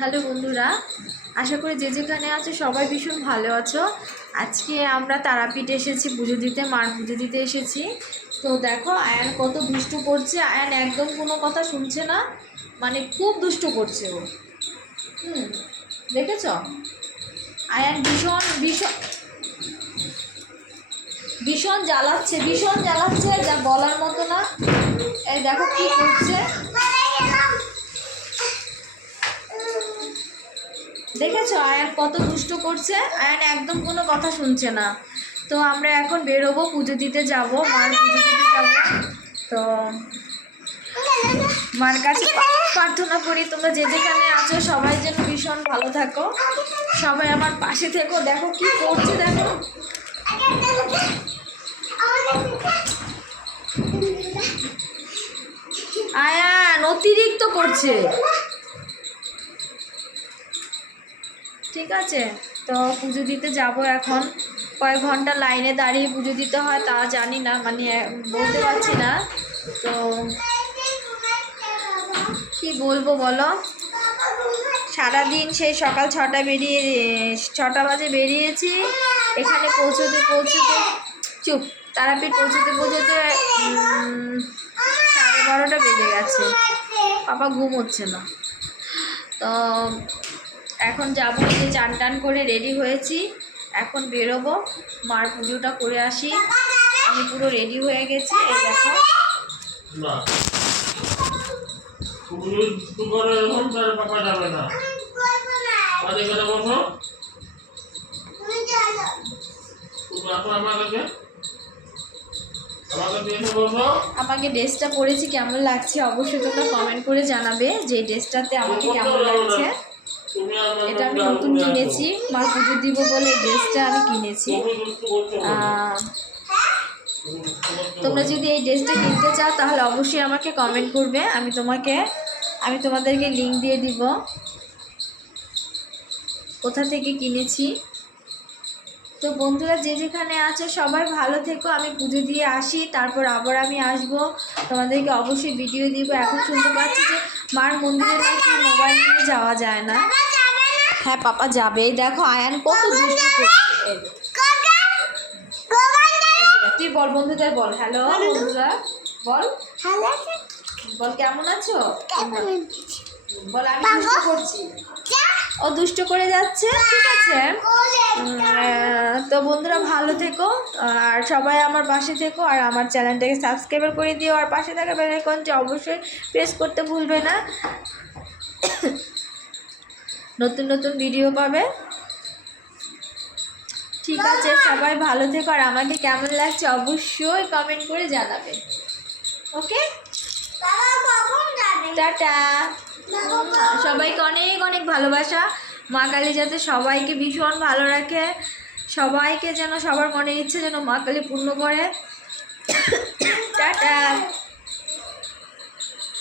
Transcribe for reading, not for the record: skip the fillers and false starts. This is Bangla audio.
হ্যালো বন্ধুরা, আশা করি যে যেখানে আছো সবাই ভীষণ ভালো আছো। আজকে আমরা তারাপীঠ এসেছি পুজো দিতে, মার পুজো দিতে এসেছি। তো দেখো আয়ান কত দুষ্টু করছে। আয়ান একদম কোনো কথা শুনছে না, মানে খুব দুষ্টু করছে ও। দেখেছ? আয়ান ভীষণ ভীষণ ভীষণ জ্বালাচ্ছে যা বলার মতো না। এই দেখো কি করছে, দেখেছো আয়ান কত দুষ্ট করছে। আয়ান একদম কোনো কথা শুনছে না। তো আমরা এখন বেরোবো, পুজো দিতে যাব, মার পুজো দিতে যাব। তো মার কাছে প্রার্থনা করি তোমরা যে যেখানে আছো সবাই যেন ভীষণ ভালো থাকো, সবাই আমার পাশে থেকো। দেখো কি করছে, দেখো আয়ান অতিরিক্ত করছে। ঠিক আছে, তো পুজো দিতে যাব এখন। কয়েক ঘন্টা লাইনে দাঁড়িয়ে পুজো দিতে হয় তা জানি না, মানে বলতে পারছি না। তো কি বলবো বলো, সারাদিন সেই সকাল 6টা বাজে বেরিয়েছি। এখানে পৌঁছতে চুপ, তারাপীঠ পৌঁছতে 12:30 বেজে গেছে। পাপা ঘুম হচ্ছে না। তো এখন যাবো, যে চান টান করে রেডি হয়েছি, এখন বেরোবো, মার পুজোটা করে আসি। আমি পুরো রেডি হয়ে গেছি, এই দেখো। আমাকে ড্রেসটা পরেছি কেমন লাগছে অবশ্যই তোমরা কমেন্ট করে জানাবে যে ড্রেসটাতে আমাকে কেমন লাগছে। এটা আমি নতুন কিনেছি, মার পুজো দিব বলে এই ড্রেসটা আমি কিনেছি। তোমরা যদি এই ড্রেসটা কিনতে চাও তাহলে অবশ্যই আমাকে কমেন্ট করবে, আমি তোমাদেরকে লিংক দিয়ে দিব কোথা থেকে কিনেছি। তো বন্ধুরা যে যেখানে আছো সবাই ভালো থেকো। আমি পুজো দিয়ে আসি, তারপর আবার আমি আসব, তোমাদেরকে অবশ্যই ভিডিও দিব। এখন শুনতে পাচ্ছি যে মার মন্দিরে নাকি মোবাইল নিয়ে যাওয়া যায় না। হ্যাঁ পাপা যাবে। দেখো আয়ান কত দুষ্টু করছে। তুই বল বন্ধুদের বল হ্যালো বন্ধুরা, বল কেমন আছো, বল আমি দুষ্ট করছি। ও দুষ্ট করে যাচ্ছে, ঠিক আছে। তো বন্ধুরা ভালো থেকো আর সবাই আমার পাশে থেকো, আর আমার চ্যানেলটাকে সাবস্ক্রাইব করে দিও, আর পাশে থাকা বেল আইকনটি অবশ্যই প্রেস করতে ভুলবে না। নতুন নতুন ভিডিও পাবে। ঠিক আছে, সবাই ভালো থেকো, আর আমাকে কেমন লাগছে অবশ্যই কমেন্ট করে জানাবে। ওকে, টাটা। সবাইকে অনেক অনেক ভালোবাসা। মা কালী যাতে সবাইকে ভীষণ ভালো রাখে, সবাইকে যেন সবার মনের ইচ্ছে যেন মা কালী পূর্ণ করে। টাটা।